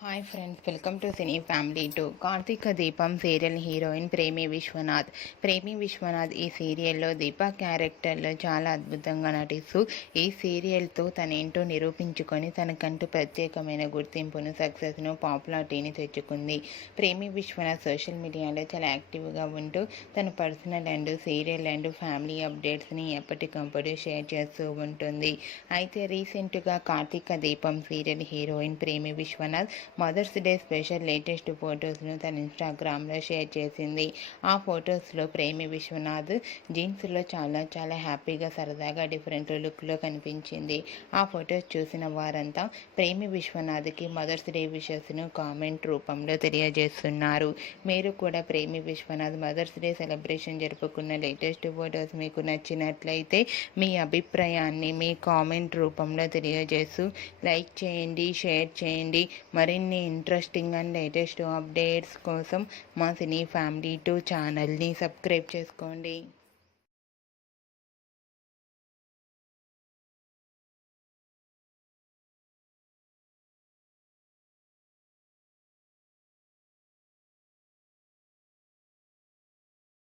Hi friends, welcome to cine family 2. Karthika Deepam serial heroine Premi Vishwanath. ప్రేమి విశ్వనాథ్ ఈ సీరియల్లో దీప క్యారెక్టర్లో చాలా అద్భుతంగా నటిస్తూ ఈ సీరియల్తో తనేంటో నిరూపించుకొని తనకంటూ ప్రత్యేకమైన గుర్తింపును, సక్సెస్ను, పాపులారిటీని తెచ్చుకుంది. ప్రేమి విశ్వనాథ్ సోషల్ మీడియాలో చాలా యాక్టివ్గా ఉంటూ తన personal and serial and family అప్డేట్స్ని ఎప్పటికప్పుడు షేర్ చేస్తూ ఉంటుంది. అయితే రీసెంట్గా Karthika Deepam serial heroine Premi Vishwanath Mother's Day special latest ఫొటోస్ను తన ఇన్స్టాగ్రామ్లో షేర్ చేసింది. ఆ ఫొటోస్లో ప్రేమి విశ్వనాథ్ జీన్స్లో చాలా హ్యాపీగా, సరదాగా డిఫరెంట్ లుక్లో కనిపించింది. ఆ ఫొటోస్ చూసిన వారంతా ప్రేమి విశ్వనాథ్కి మదర్స్ డే విషెస్ను కామెంట్ రూపంలో తెలియజేస్తున్నారు. మీరు కూడా ప్రేమి విశ్వనాథ్ మదర్స్ డే సెలబ్రేషన్ జరుపుకున్న లేటెస్ట్ ఫొటోస్ మీకు నచ్చినట్లయితే మీ అభిప్రాయాన్ని మీ కామెంట్ రూపంలో తెలియజేస్తూ లైక్ చేయండి, షేర్ చేయండి. మరిన్ని ఇంట్రెస్టింగ్ అండ్ లేటెస్ట్ అప్డేట్స్ కోసం మా సినీ ఫ్యామిలీ 2 ఛానల్ని సబ్స్క్రైబ్ చేసుకోండి.